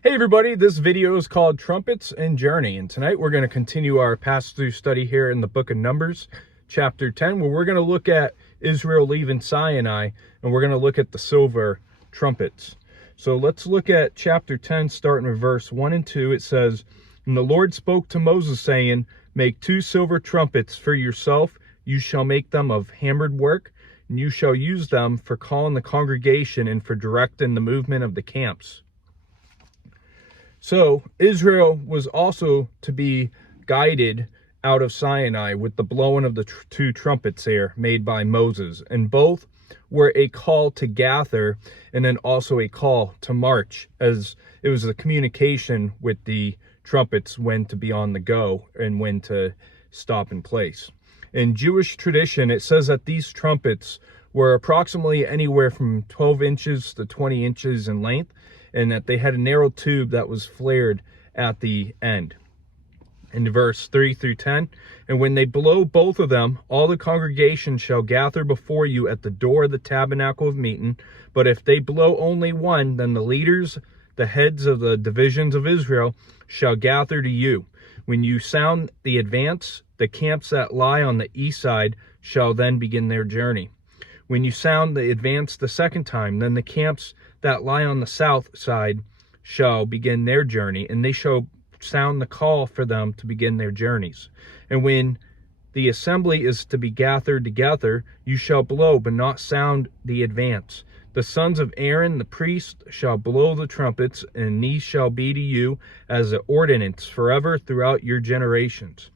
Hey everybody, this video is called Trumpets and Journey, and tonight we're going to continue our pass-through study here in the book of Numbers, chapter 10, where we're going to look at Israel leaving Sinai, and we're going to look at the silver trumpets. So let's look at chapter 10, starting with verse 1 and 2. It says, "And the Lord spoke to Moses, saying, Make 2 silver trumpets for yourself. You shall make them of hammered work, and you shall use them for calling the congregation and for directing the movement of the camps." So Israel was also to be guided out of Sinai with the blowing of the 2 trumpets here made by Moses. And both were a call to gather and then also a call to march, as it was a communication with the trumpets when to be on the go and when to stop in place. In Jewish tradition, it says that these trumpets were approximately anywhere from 12 inches to 20 inches in length, and that they had a narrow tube that was flared at the end. In verse 3 through 10, "And when they blow both of them, all the congregation shall gather before you at the door of the tabernacle of meeting. But if they blow only one, then the leaders, the heads of the divisions of Israel, shall gather to you. When you sound the advance, the camps that lie on the east side shall then begin their journey. When you sound the advance the second time, then the camps that lie on the south side shall begin their journey, and they shall sound the call for them to begin their journeys. And when the assembly is to be gathered together, you shall blow, but not sound the advance. The sons of Aaron, the priest, shall blow the trumpets, and these shall be to you as an ordinance forever throughout your generations.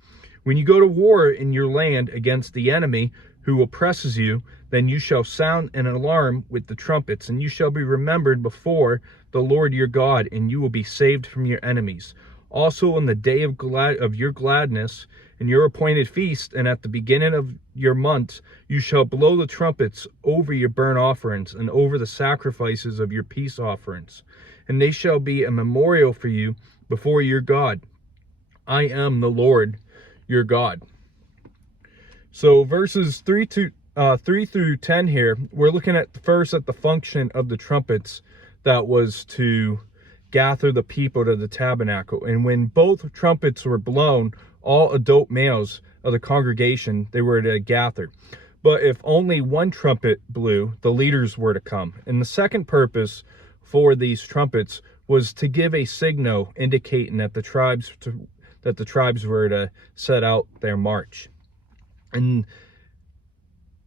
When you go to war in your land against the enemy who oppresses you, then you shall sound an alarm with the trumpets, and you shall be remembered before the Lord your God, and you will be saved from your enemies. Also on the day of your gladness and your appointed feast, and at the beginning of your months, you shall blow the trumpets over your burnt offerings and over the sacrifices of your peace offerings. And they shall be a memorial for you before your God. I am the Lord your God." So verses 3 through 10 here, we're looking at first at the function of the trumpets that was to gather the people to the tabernacle. And when both trumpets were blown, all adult males of the congregation, they were to gather. But if only one trumpet blew, the leaders were to come. And the second purpose for these trumpets was to give a signal indicating that the tribes were to set out their march. And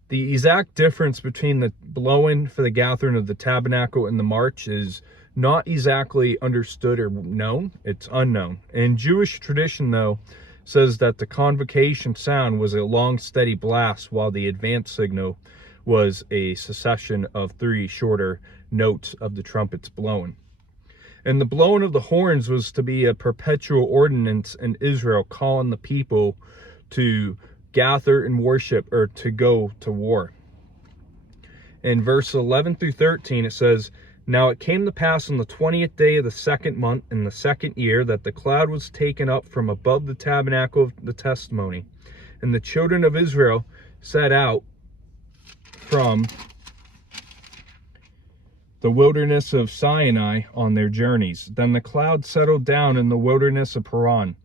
the exact difference between the blowing for the gathering of the tabernacle and the march is not exactly understood or known. It's unknown. And Jewish tradition, though, says that the convocation sound was a long, steady blast, while the advance signal was a succession of 3 shorter notes of the trumpets blowing. And the blowing of the horns was to be a perpetual ordinance in Israel, calling the people to gather and worship, or to go to war. In verse 11 through 13, it says, "Now it came to pass on the 20th day of the 2nd month in the 2nd year that the cloud was taken up from above the tabernacle of the testimony. And the children of Israel set out from the wilderness of Sinai on their journeys. Then the cloud settled down in the wilderness of Paran.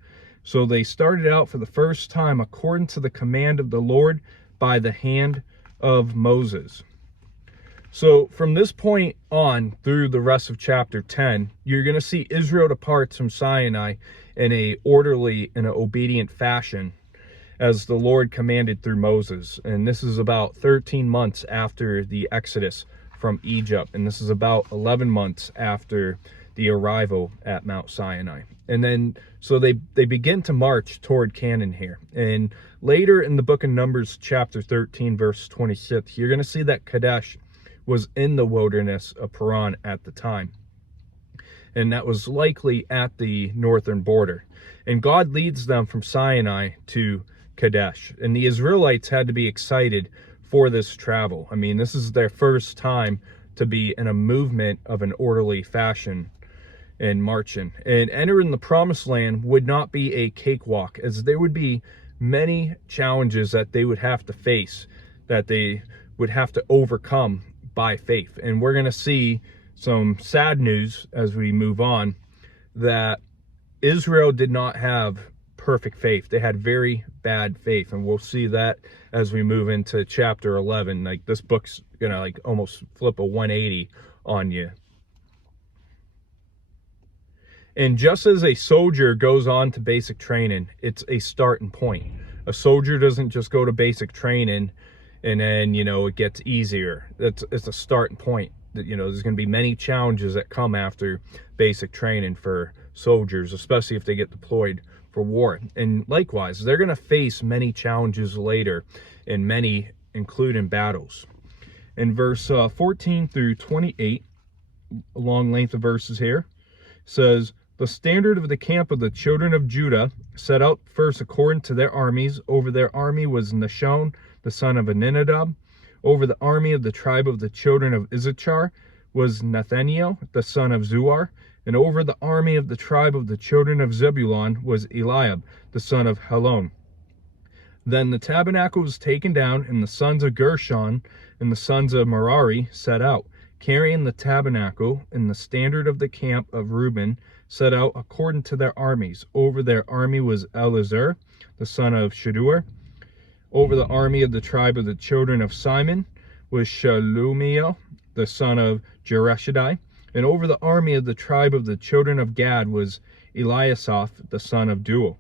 So they started out for the first time according to the command of the Lord by the hand of Moses." So from this point on through the rest of chapter 10, you're going to see Israel depart from Sinai in a orderly and obedient fashion as the Lord commanded through Moses. And this is about 13 months after the Exodus from Egypt. And this is about 11 months after the arrival at Mount Sinai. And then, so they begin to march toward Canaan here. And later in the book of Numbers, chapter 13, verse 26, you're going to see that Kadesh was in the wilderness of Paran at the time. And that was likely at the northern border. And God leads them from Sinai to Kadesh. And the Israelites had to be excited for this travel. I mean, this is their first time to be in a movement of an orderly fashion and marching. And entering the promised land would not be a cakewalk, as there would be many challenges that they would have to face, that they would have to overcome by faith. And we're going to see some sad news as we move on that Israel did not have perfect faith. They had very bad faith, and we'll see that as we move into chapter 11. Like, this book's gonna like almost flip a 180 on you. And just as a soldier goes on to basic training, it's a starting point. A soldier doesn't just go to basic training and then, it gets easier. It's a starting point. There's going to be many challenges that come after basic training for soldiers, especially if they get deployed for war. And likewise, they're going to face many challenges later, and many including battles. In verse 14 through 28, a long length of verses here, says, "The standard of the camp of the children of Judah set out first according to their armies. Over their army was Nashon, the son of Aminadab. Over the army of the tribe of the children of Issachar was Nathaniel, the son of Zuar. And over the army of the tribe of the children of Zebulun was Eliab, the son of Helon. Then the tabernacle was taken down, and the sons of Gershon and the sons of Merari set out, carrying the tabernacle, and the standard of the camp of Reuben set out according to their armies. Over their army was Elazar, the son of Shadur. Over the army of the tribe of the children of Simon was Shalumiel, the son of Jereshadai. And over the army of the tribe of the children of Gad was Eliasaph, the son of Duel.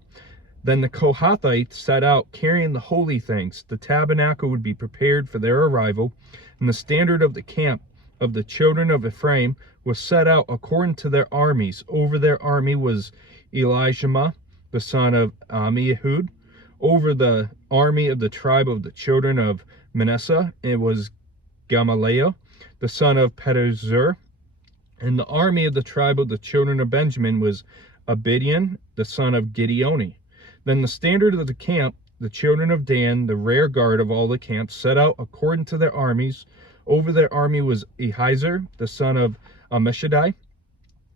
Then the Kohathites set out, carrying the holy things. The tabernacle would be prepared for their arrival, and the standard of the camp of the children of Ephraim was set out according to their armies. Over their army was Elishama, the son of Amihud. Over the army of the tribe of the children of Manasseh, it was Gamaliel, the son of Pedazur. And the army of the tribe of the children of Benjamin was Abidian, the son of Gideoni. Then the standard of the camp, the children of Dan, the rear guard of all the camps, set out according to their armies. Over their army was Ahiezer, the son of Ammishaddai.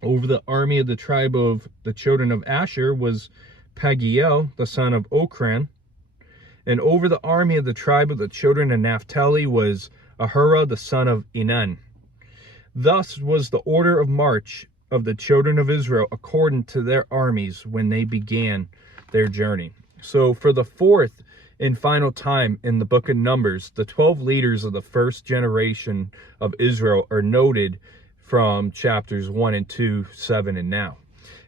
Over the army of the tribe of the children of Asher was Pagiel, the son of Okran. And over the army of the tribe of the children of Naphtali was Ahura, the son of Enan. Thus was the order of march of the children of Israel according to their armies when they began their journey. So for the fourth and final time in the book of Numbers, the 12 leaders of the first generation of Israel are noted from chapters 1 and 2, 7, and now.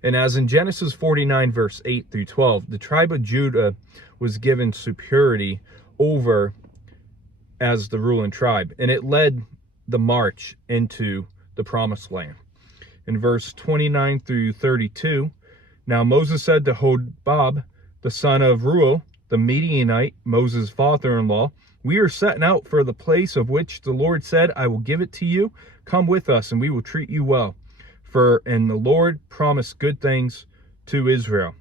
And as in Genesis 49, verse 8 through 12, the tribe of Judah was given superiority over as the ruling tribe, and it led the march into the promised land. In verse 29 through 32, now Moses said to Hobab, the son of Reuel, the Midianite, Moses' father-in-law, "We are setting out for the place of which the Lord said, I will give it to you. Come with us, and we will treat you well. And the Lord promised good things to Israel."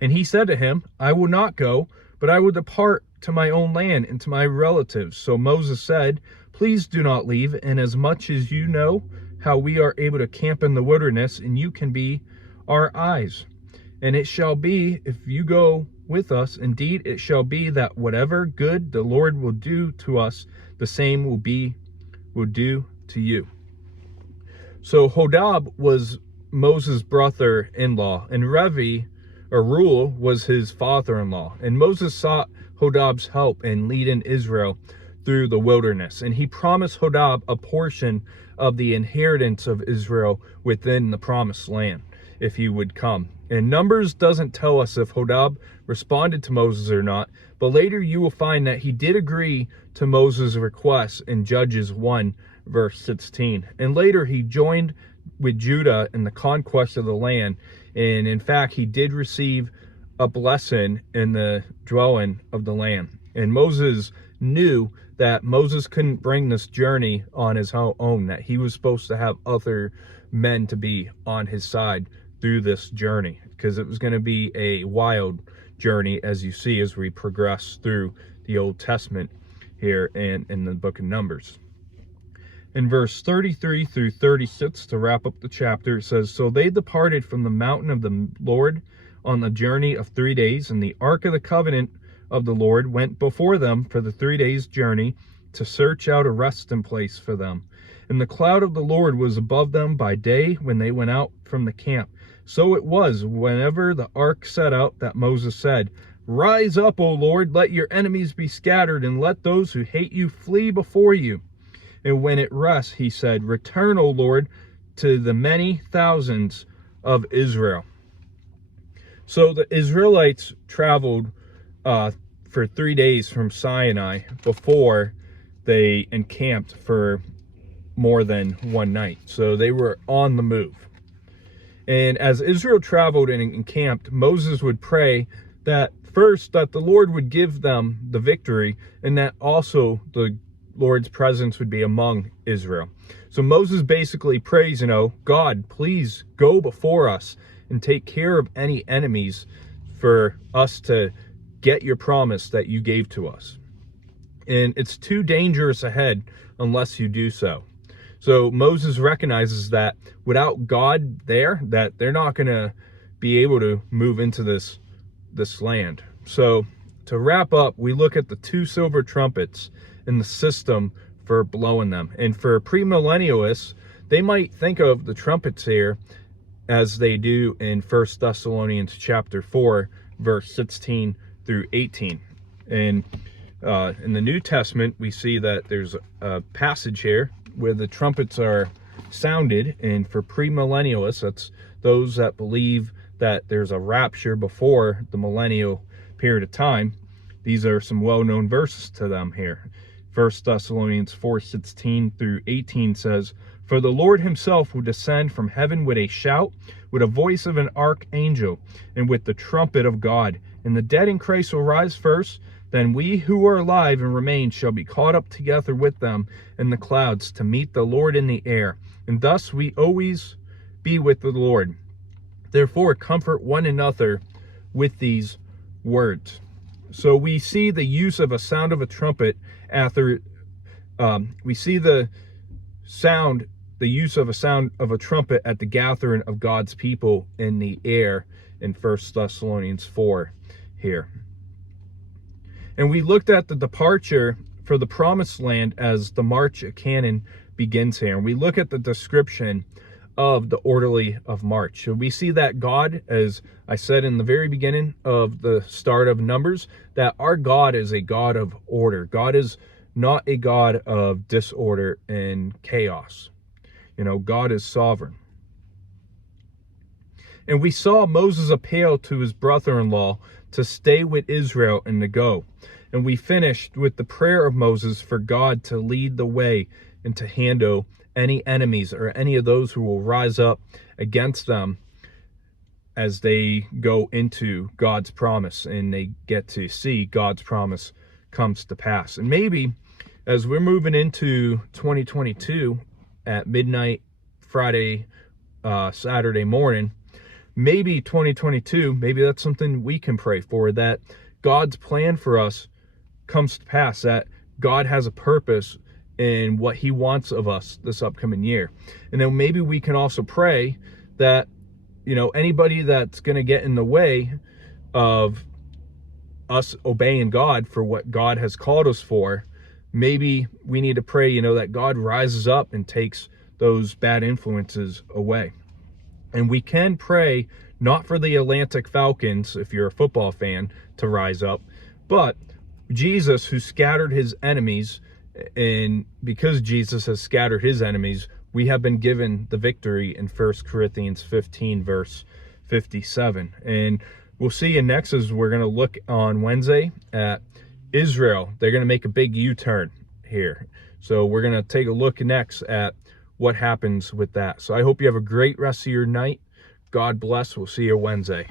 And he said to him, "I will not go, but I will depart to my own land and to my relatives." So Moses said, "Please do not leave, and as much as you know how we are able to camp in the wilderness, and you can be our eyes. And it shall be, if you go with us, indeed it shall be that whatever good the Lord will do to us, the same will do to you." So Hobab was Moses' brother-in-law, and Reuel was his father-in-law. And Moses sought Hobab's help in leading Israel through the wilderness, and he promised Hobab a portion of the inheritance of Israel within the promised land if he would come. And Numbers doesn't tell us if Hobab responded to Moses or not, but later you will find that he did agree to Moses' request in Judges 1 verse 16. And later he joined with Judah in the conquest of the land, and in fact he did receive a blessing in the dwelling of the land. And Moses knew that Moses couldn't bring this journey on his own, that he was supposed to have other men to be on his side through this journey, because it was going to be a wild journey, as you see as we progress through the Old Testament here and in the book of Numbers. In verse 33 through 36, to wrap up the chapter, it says, "So they departed from the mountain of the Lord on the journey of 3 days, and the ark of the covenant of the Lord went before them for the 3 days' journey to search out a resting place for them. And the cloud of the Lord was above them by day when they went out from the camp. So it was, whenever the ark set out, that Moses said, Rise up, O Lord, let your enemies be scattered, and let those who hate you flee before you. And when it rests, he said, Return, O Lord, to the many thousands of Israel. So the Israelites traveled for 3 days from Sinai before they encamped for more than one night. So they were on the move. And as Israel traveled and encamped, Moses would pray that first that the Lord would give them the victory, and that also the Lord's presence would be among Israel. So Moses basically prays, God, please go before us and take care of any enemies for us to get your promise that you gave to us. And it's too dangerous ahead unless you do so. So Moses recognizes that without God there, that they're not going to be able to move into this land. So to wrap up, we look at the 2 silver trumpets in the system for blowing them. And for premillennialists, they might think of the trumpets here as they do in 1 Thessalonians chapter 4, verse 16 through 18. And in the New Testament, we see that there's a passage here where the trumpets are sounded. And for premillennialists, that's those that believe that there's a rapture before the millennial period of time. These are some well-known verses to them here. 1 Thessalonians 4:16 through 18 says, For the Lord himself will descend from heaven with a shout, with a voice of an archangel, and with the trumpet of God. And the dead in Christ will rise first. Then we who are alive and remain shall be caught up together with them in the clouds to meet the Lord in the air. And thus we always be with the Lord. Therefore comfort one another with these words. So we see the use of a sound of a trumpet after we see the use of a sound of a trumpet at the gathering of God's people in the air in 1 Thessalonians 4 here. And we looked at the departure for the promised land as the march of Canaan begins here. And we look at the description of the orderly of march. So we see that God, as I said in the very beginning of the start of Numbers, that our God is a God of order. God is not a God of disorder and chaos. God is sovereign. And we saw Moses appeal to his brother-in-law to stay with Israel and to go. And we finished with the prayer of Moses for God to lead the way and to handle any enemies or any of those who will rise up against them as they go into God's promise and they get to see God's promise comes to pass. And maybe as we're moving into 2022 at midnight, Friday, Saturday morning, maybe 2022, maybe that's something we can pray for, that God's plan for us comes to pass, that God has a purpose in what he wants of us this upcoming year. And then maybe we can also pray that, anybody that's going to get in the way of us obeying God for what God has called us for, maybe we need to pray, that God rises up and takes those bad influences away. And we can pray not for the Atlantic Falcons, if you're a football fan, to rise up, but Jesus, who scattered his enemies, and because Jesus has scattered his enemies, we have been given the victory in 1 Corinthians 15, verse 57. And we'll see you next as we're going to look on Wednesday at Israel. They're going to make a big U-turn here. So we're going to take a look next at what happens with that. So I hope you have a great rest of your night. God bless. We'll see you Wednesday.